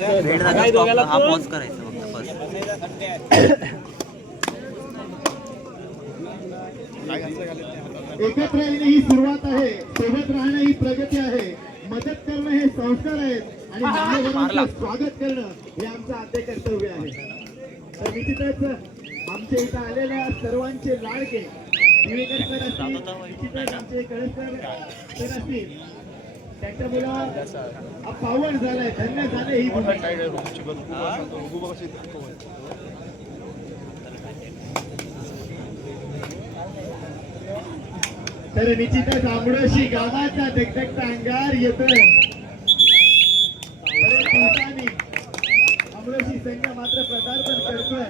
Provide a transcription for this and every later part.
भेट झाल्यावर stop- हा पॉज करायचा फक्त first. एकत्र येणे ही सुरुवात आहे. सोबत राहणं ही प्रगती आहे. मदत करणं हे संस्कार आहेत. आणि मान्यवरांचं स्वागत करणं हे आमचं आद्य कर्तव्य आहे. तर निश्चितच आमच्या इथं आलेल्या सर्वांचे लाडके. दिवेकर सर असतील निश्चितच आमचे सर असतील. त्यांच्यामुळं झालंय धन्य झाले ही तर निश्चितच आंबडोशी गावाचा धगधगता अंगार येतोय. दिवसांनी संघ मात्र पदार्पण करतोय.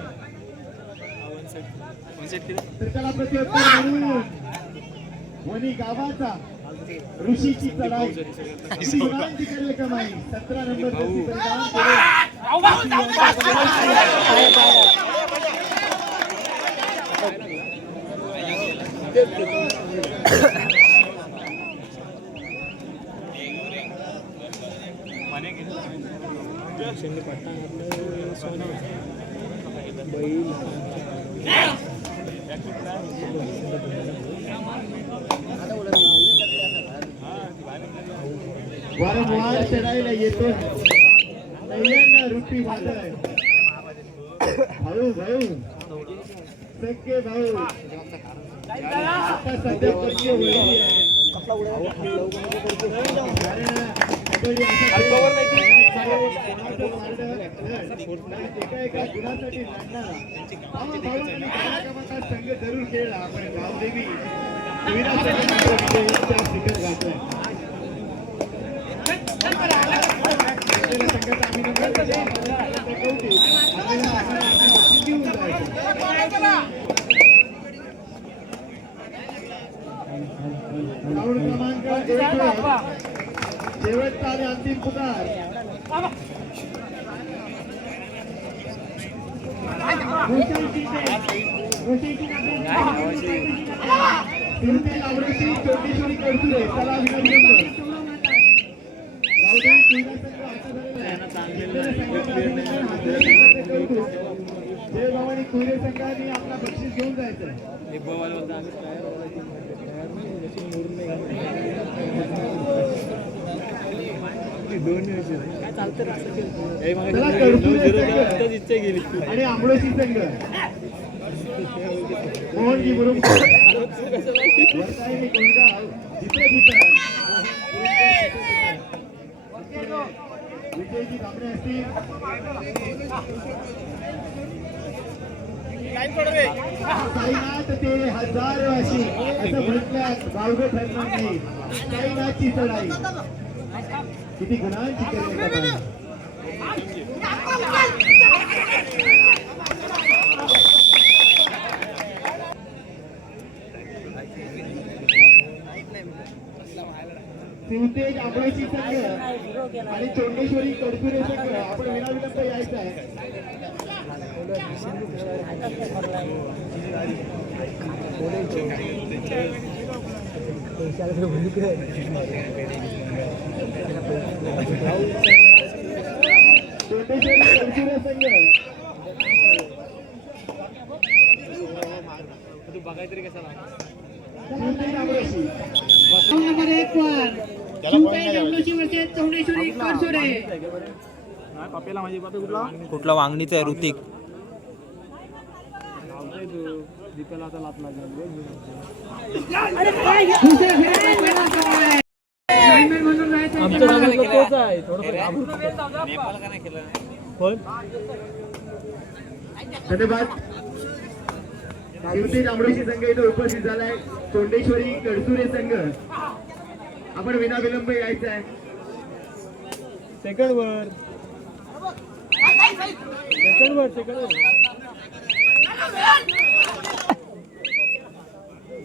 तर त्याला प्रत्युत्तर म्हणून वणी गावाचा ऋषीची चढाई. केली कमाई सतरा नंबर करून वारंवार चढायला येतो. पहिल्यांदा रुपी वादळ भाऊ भाऊ. सगळे भाऊ. आता सध्या पक्ष वळली एका एका गुणासाठी लढणारा संघ जरूर खेळला. आपण गावदेवी शिखर गाठलाय आपल्याला संघाचं अभिनंदन करतो. आपल्याला कौतुक. आपल्याला आपण आपली बक्षीस घेऊन जायचं. राऊंड क्रमांक एक वर शेवटचा आणि अंतिम पुकार तिरुपती लावडीची चोटेश्वरी कडसुरे चला अभिनंदन जय संघाने आपला बक्षीस घेऊन जायचं संघ आणि आंबोशी संघ मोहनजी बरोबर वरसाई जिथे विजयजी कांबळे असतील ते हजार अशी असं म्हटल्यास गावगं ठरणार नाही. साईनाथची चढाई. किती गुणांची केली सिवतेज आंबळशी संघ आणि चोंडेश्वरी कडपुरे संघ आपण विनाविलंब यायचं आहे. चोंडेश्वरी कडसुरे संघ. सिवतेज आंबळशी नंबर एक वर. कुठला? वांगणीचा आहे. ऋतिक? धन्यवाद. संघ इथं उपस्थित झालाय. चोंडेश्वरी कडसुरे संघ. आपण विनाविलंब यायचं आहे. सेकंड वर सेकंड वर सेकंड वर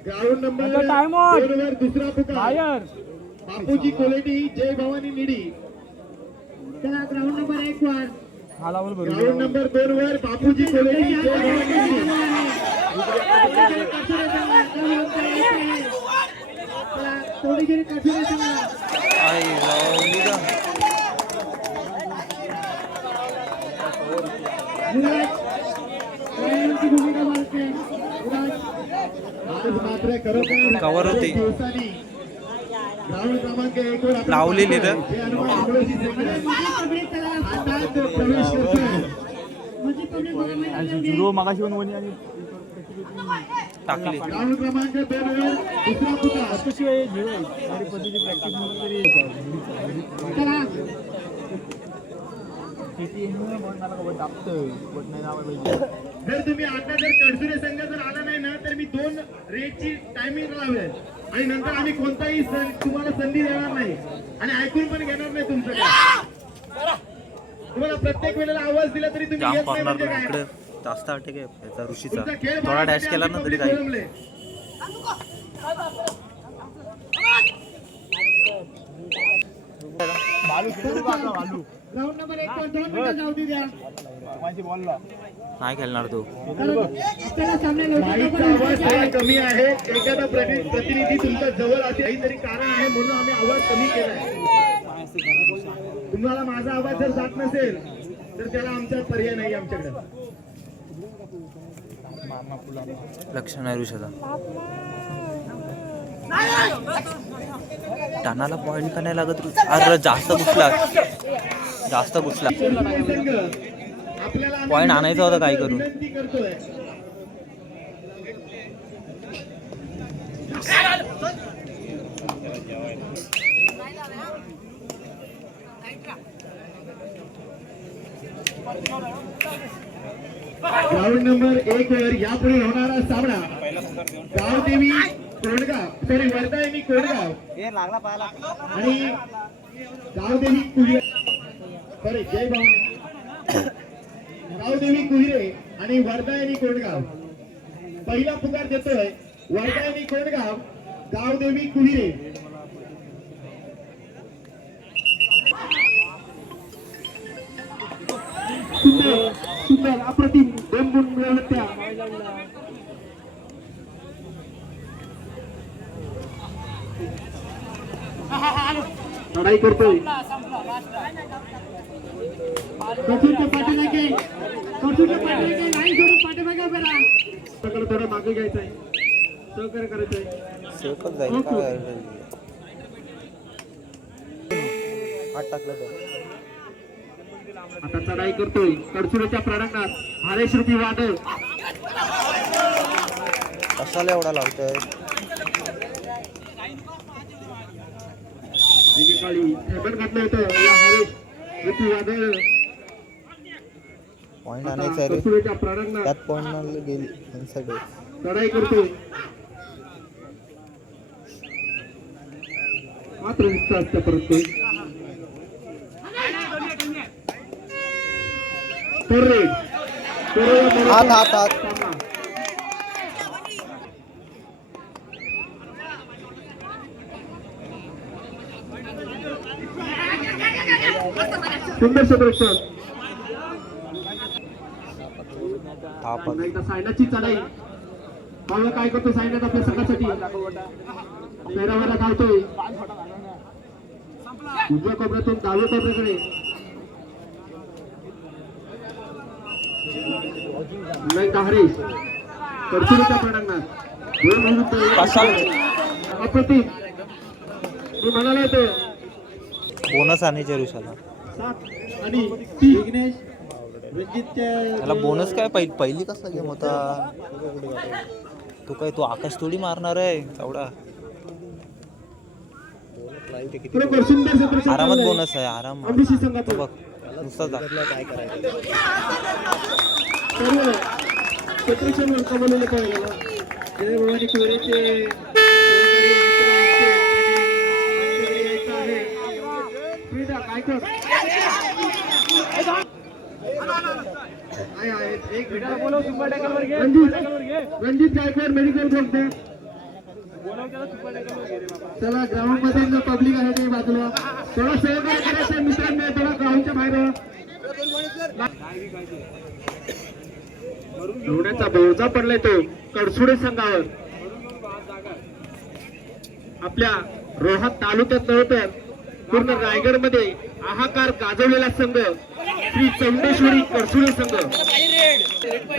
ग्राउंड नंबर वर दुसरा पुकार फायर बापूजी कोलेटी जय भवानी निडी. चला ग्राउंड नंबर एक वर. ग्राउंड नंबर दोन वर बापूजी कोलेटी जय भवानी निडी. कवर होते. लावलेली रे. म्हणजे झिरो मागाशी पण आणि टाकली. जर तुम्ही आता जर कडसुरे संघ जर आला नाही ना तर मी दोन रेटची टायमिंग लावेल. आणि नंतर आम्ही कोणताही तुम्हाला संधी देणार नाही. आणि ऐकून पण घेणार नाही तुमचं. तुम्हाला प्रत्येक वेळेला आवाज दिला तरी तुम्ही येत नाही म्हणजे काय? जास्त अटक आहे याचा ऋषीचा. थोडा डॅश केला ना तरी public काही नाही खेळणार तू. कमी आहे एखादा प्रतिनिधी तुमच्या जवळ असेल काहीतरी कारण आहे म्हणून आम्ही आवाज कमी केलाय तुम्हाला माझा आवाज जर जात नसेल तर त्याला आमचा पर्याय नाही आमच्याकडे. लक्ष नाही ऋषाचा टनाला पॉइंट का नाही लागत? अरे जास्त घुसला. जास्त घुसला. पॉईंट आणायचा होता काय करून? ग्राउंड नंबर एक वर यापुढे होणारा सामना. गावदेवी कोंडगाव. सॉरी वर्धायनी कोंडगाव. आणि गावदेवी कुहिरे. सॉरी जय भावने. गावदेवी कुहिरे आणि वर्धायनी कोंडगाव. पहिला पुकार देतोय वर्धायनी कोंडगाव गावदेवी कुहिरे. सुंदर सुंदर अप्रतिम. दोन गुण मिळवत त्या लढाई करतोय कसूरच्या पाठीमागे कसूरच्या पाठीमागे लाईन सोडून पाठीमागे उभे राहा त्याकडे थोडं मागे घ्यायचं आहे सहकार्य करायचं आहे सेफच जाईल काय हात टाकलं तर आता चढाई करतोय. कडसुरेच्या प्राणांगणात हरेश रुपी वादळ. कशाला एवढा लावतोय? थेबड घातलं होतं. या हरेश रुपी वादळ. पॉइंट आता आणायचा रे. कडसुरेच्या प्राणांगणात त्यात पॉइंट गेली इनसाइड चढाई करतोय. मात्र हात हात हात. सुंदर एकदा सायनाची चढाई. पाहूया काय करतो सायनात आपल्या संघासाठी पेरावाला धावतोय. उजव्या कोपऱ्यातून डाव्या कोपऱ्याकडे. प्रणांगणात दोन? अप्रतिम. मी म्हणाला होतो बोनस सात आणि विघ्नेश रणजितच्या त्याला बोनस काय? पहिली पहिली कसला गेम होता? तो काय तो आकाश थोडी मारणार आहे? तेवढा आरामात. बोनस आहे आराम. बघ. नुसता जा सर्व क्षेत्ररक्षण वर कमवलेलं पाहिजे ना. जय भवानी कुवरेचे सहकारी मित्र आमचे आमच्याकडे यायचं आहे. सुविधा काय कर आहे, आहे. एक मिनिट. बोलव सुपर टॅकलवर घे रणजित सुपर टॅकलवर घे रणजित गायकवाड मेडिकल बोलते चला ग्राउंडमध्ये जो पब्लिक आहे ते बाजूला. थोडा सहकार्य करायचं मित्रांनी थोडा ग्राउंडच्या बाहेर एवढ्याचा बोजा पडलाय तो कडसुडे संघावर. आपल्या रोहा तालुक्यात नव्हतं पूर्ण रायगडमध्ये हाहाकार गाजवलेला संघ श्री चौंडेश्वरी करसुळे संघ.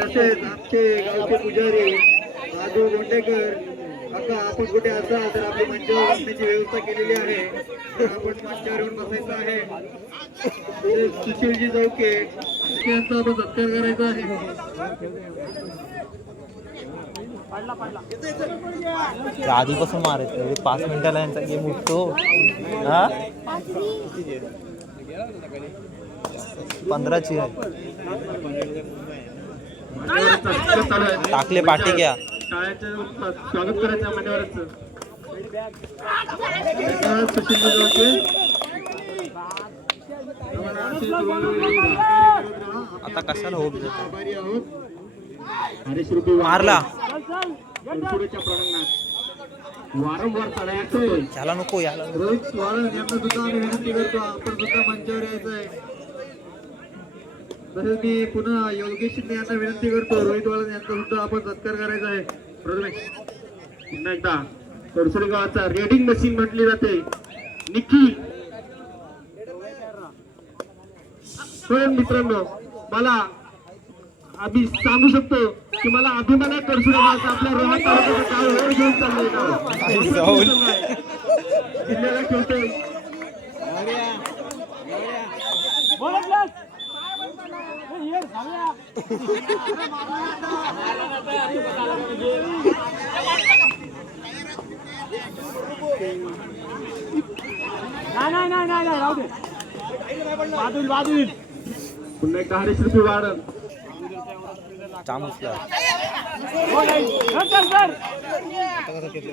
तसेच आमचे गावचे पुजारी राजू गोंडेकर आता आपण कुठे असाल तर आपली मंचावर बसण्याची व्यवस्था केलेली आहे. आपण मंचावर येऊन बसायचं आहे. सुशीलजी चौके यांचा आपण सत्कार करायचा आहे. आधीपासून मारायचं म्हणजे पाच मिनिटाला यांचा गेम उठतो. हा? पंधराची आहे. टाकले पाठी घ्या. टाळ्याचं स्वागत करायचं मान्यवरच सुशील जोडके आता कशाला होप देतो? आभारी आहोत. हरीश रुपये मारला वारंवार चढायचंय त्याला नको याला. रोहित सुद्धा विनंती करतो. आपण सुद्धा मंचावर यायचं आहे तसेच मी पुन्हा योगेश शिंदे यांना विनंती करतो रोहित वाळन यांचा सुद्धा आपण सत्कार करायचा आहे. पुन्हा एकदा करसुरी गावाचा रेडिंग मशीन म्हटली जाते. निकी होय मित्रांनो मला आम्ही सांगू शकतो की मला अभिमान आहे करसुरी गावाचा आपल्या तालुक्याचं. वर घेऊन चाललंय. जिल्ह्याला खेळतोय नाही नाही नाही नाही नाही, राहू दे. बाजूल बाजूल पुन्हा एकदा हरीश रुपये चामूसला करसुरी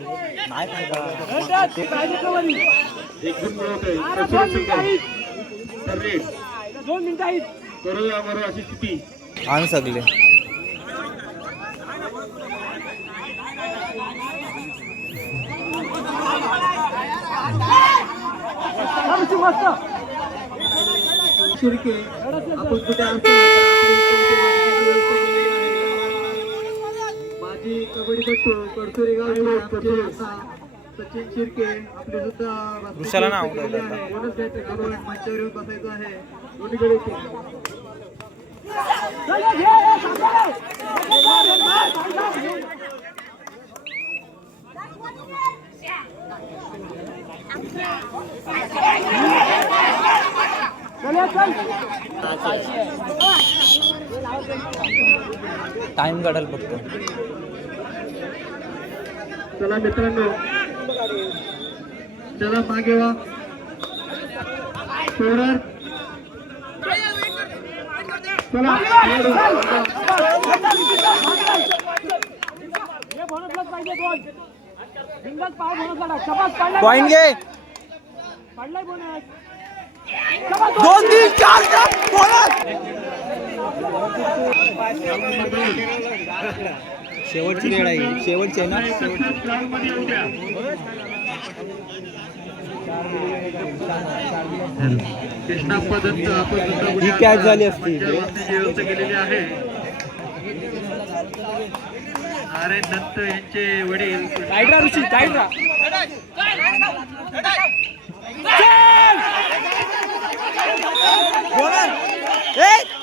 दोन मिनिटं. आहेत. तर रेड दोन मिनिटं आहेत करू या बरोबर अशी स्थिती आण सगळे शिर्के आपण कुठे आहे. माजी कबड्डीपटू कडसुरी गाव सचिन शिर्के आपले सुद्धा नाव. बोनस मंचावर येऊन बसायचं आहे टाइम काढायला बघतो चला मित्रांनो चला मागे वा. Point bonus. घे पडलाय बोनस शबास, दोन तीन चार चार. बोनस शेवटची रेड आहे शेवटची आहे ना? ग्राउंडमध्ये येऊ द्या कृष्णाप्पा दत्त आपण सुद्धा ही आता झाली असती. केलेली आहे दत्त यांचे वडील साईडला ऋषी ए!